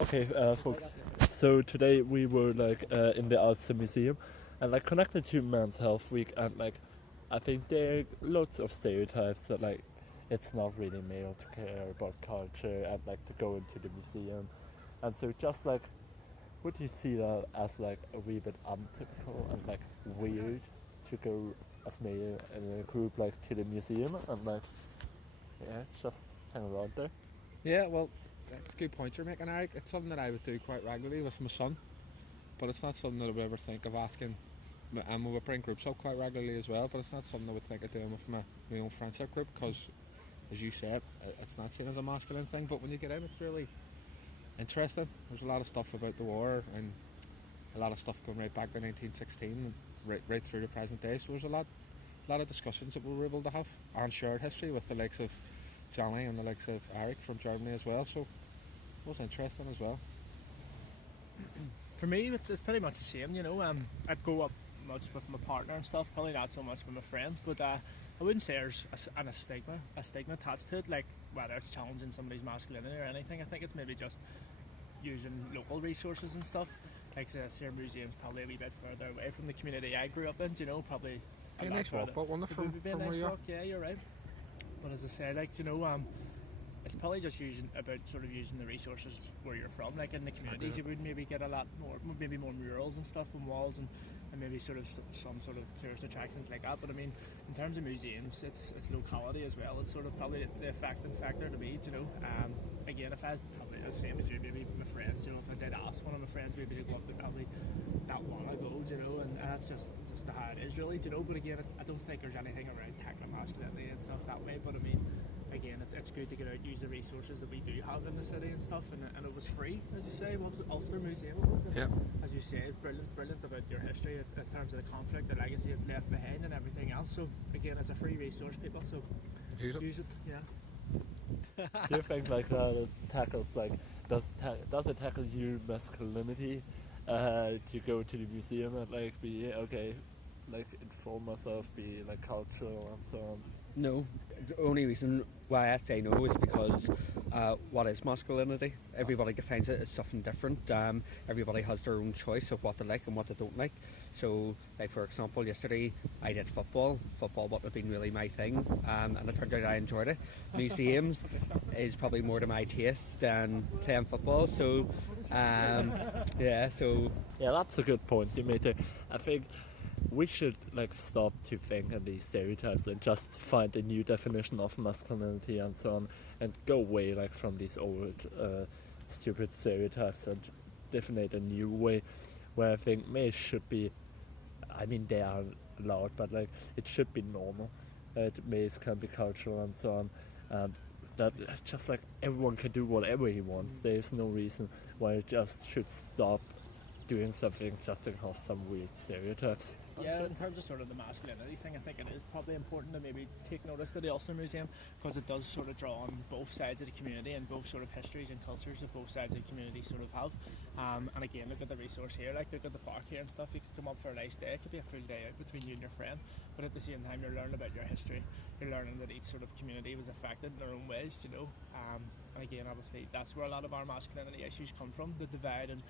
Okay, folks. So today we were in the Ulster Museum, and connected to Men's Health Week, and I think there are lots of stereotypes that it's not really male to care about culture and to go into the museum, and so just would you see that as a wee bit untypical and weird to go as male in a group to the museum and just hang around there? Yeah, well, that's a good point you're making, Eric. It's something that I would do quite regularly with my son, but it's not something that I would ever think of asking. And we would bring groups up quite regularly as well, but it's not something I would think of doing with my own friendship group because, as you said, it's not seen as a masculine thing. But when you get in, it's really interesting. There's a lot of stuff about the war and a lot of stuff going right back to 1916 and right through the present day. So there's a lot of discussions that we were able to have and shared history with the likes of Jonny and the likes of Erik from Germany as well. So it was interesting as well. For me, it's pretty much the same, I'd go up much with my partner and stuff, probably not so much with my friends, but I wouldn't say there's a stigma attached to it, whether it's challenging somebody's masculinity or anything. I think it's maybe just using local resources and stuff. The Sears Museum's probably a wee bit further away from the community I grew up in, probably. Be a nice walk, but one from where you are. Yeah, you're right. But as I said, it's probably just using the resources where you're from. In the communities, you would maybe get a lot more, maybe more murals and stuff on walls, and maybe some sort of tourist attractions like that. But I mean, in terms of museums, it's locality as well. It's probably the affecting factor to me. Again, if I was probably the same as you, maybe with my friends, if I did ask one of my friends, maybe they'd love to probably not long ago, and that's just how it is, really. But again, I don't think there's anything around tackling masculinity and stuff that way. But I mean, again, it's good to get out and use the resources that we do have in the city and stuff, and it was free, as you say. What was it, Ulster Museum? Yeah. As you say, brilliant about your history in terms of the conflict, the legacy it's left behind, and everything else. So again, it's a free resource, people. So use it. Yeah. Do you think that it tackles does it tackle your masculinity to go to the museum and be okay, inform myself, be cultural and so on? No, the only reason why I say no is because what is masculinity? Everybody defines it as something different. Everybody has their own choice of what they like and what they don't like. So, for example, yesterday I did football. Football wouldn't have been really my thing, and it turned out I enjoyed it. Museums is probably more to my taste than playing football. So, yeah, that's a good point you made there. I think we should stop to think in these stereotypes and just find a new definition of masculinity and so on, and go away from these old stupid stereotypes and define a new way where I think males should be. I mean, they are allowed, but it should be normal. Males can be cultural and so on, and that just everyone can do whatever he wants. There's no reason why it just should stop doing something just to cause some weird stereotypes. Yeah, in terms of the masculinity thing, I think it is probably important to maybe take notice to the Ulster Museum, because it does draw on both sides of the community and both histories and cultures that both sides of the community have. And again, look at the resource here, look at the park here and stuff. You could come up for a nice day, it could be a full day out between you and your friend, but at the same time you're learning about your history, you're learning that each community was affected in their own ways, and again, obviously that's where a lot of our masculinity issues come from, the divide and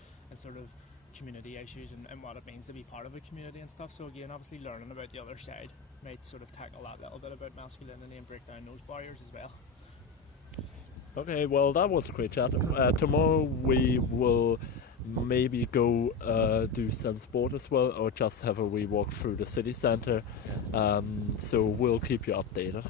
community issues and what it means to be part of a community and stuff. So again, obviously learning about the other side might tackle that little bit about masculinity and break down those barriers as well. Okay, well, that was a great chat. Tomorrow we will maybe go do some sport as well, or just have a wee walk through the city centre. So we'll keep you updated.